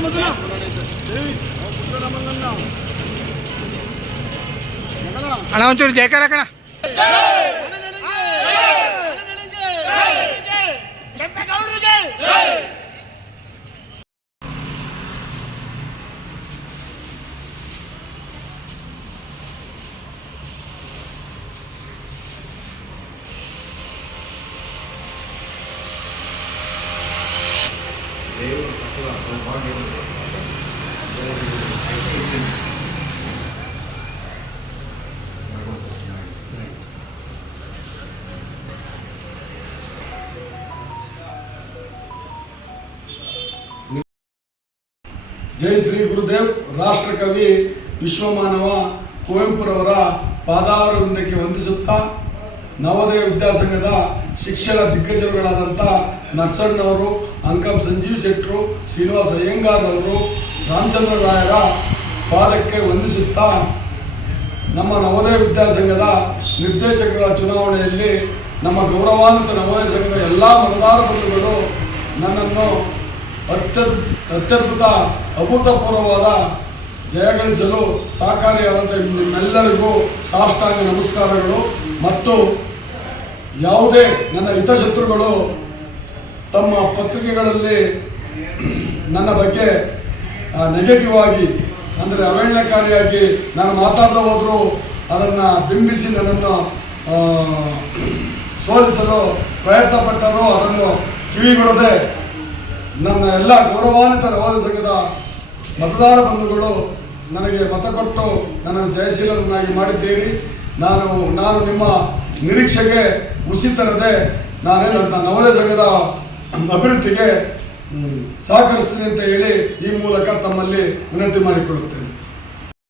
चोर जयकार ಜೈ ಶ್ರೀ ಗುರುದೇವ್ ರಾಷ್ಟ್ರ ವಿಶ್ವಮಾನವ ಕುವೆಂಪುರವರ ಪಾದಾವರ ವೃಂದಕ್ಕೆ ನವೋದಯ ವಿದ್ಯಾಸಂಘದ ಶಿಕ್ಷಣ ದಿಗ್ಗಜರುಗಳಾದಂಥ ನರ್ಸಣ್ಣವರು ಅಂಕಂ ಸಂಜೀವ್ ಶೆಟ್ಟರು ಶ್ರೀನಿವಾಸ ಅಯ್ಯಂಗಾರ್ ರಾಮಚಂದ್ರ ರಾಯರ ಪಾದಕ್ಕೆ ವಂದಿಸುತ್ತಾ ನಮ್ಮ ನವೋದಯ ವಿದ್ಯಾಸಂಘದ ನಿರ್ದೇಶಕರ ಚುನಾವಣೆಯಲ್ಲಿ ನಮ್ಮ ಗೌರವಾನ್ವಿತ ನವೋದಯ ಸಂಘದ ಎಲ್ಲ ಮತದಾರ ಬಂಧುಗಳು ನನ್ನನ್ನು ಅತ್ಯ ಅತ್ಯದ್ಭುತ ಅಭೂತಪೂರ್ವವಾದ ಜಯಗಳಿಸಲು ಸಹಕಾರಿಯಾದಂಥ ನಿಮ್ಮೆಲ್ಲರಿಗೂ ಸಾಷ್ಟಾಂಗ ನಮಸ್ಕಾರಗಳು ಮತ್ತು ಯಾವುದೇ ನನ್ನ ಹಿತಶತ್ರುಗಳು ತಮ್ಮ ಪತ್ರಿಕೆಗಳಲ್ಲಿ ನನ್ನ ಬಗ್ಗೆ ನೆಗೆಟಿವ್ ಆಗಿ ಅಂದರೆ ಅವಹೇಳನಕಾರಿಯಾಗಿ ನಾನು ಮಾತಾಡ್ತಾ ಹೋದರೂ ಅದನ್ನು ಬಿಂಬಿಸಿ ನನ್ನನ್ನು ಸೋಲಿಸಲು ಪ್ರಯತ್ನಪಟ್ಟರು ಅದನ್ನು ಕಿವಿಗೊಡದೆ ನನ್ನ ಎಲ್ಲ ಗೌರವಾನ್ವಿತ ರವಾದ ಸಂಘದ ಮತದಾರ ಬಂಧುಗಳು ನನಗೆ ಮತ ಕೊಟ್ಟು ನನ್ನನ್ನು ಜಯಶೀಲನನ್ನಾಗಿ ಮಾಡಿದ್ದೀರಿ ನಾನು ನಾನು ನಿಮ್ಮ ನಿರೀಕ್ಷೆಗೆ ಮುಸಿ ತರದೆ ನಾನೆಲ್ಲ ನಾನು ಜಗದ ಸಂಘದ ಅಭಿವೃದ್ಧಿಗೆ ಸಹಕರಿಸ್ತೀನಿ ಅಂತ ಹೇಳಿ ಈ ಮೂಲಕ ತಮ್ಮಲ್ಲಿ ವಿನಂತಿ ಮಾಡಿಕೊಳ್ಳುತ್ತೇನೆ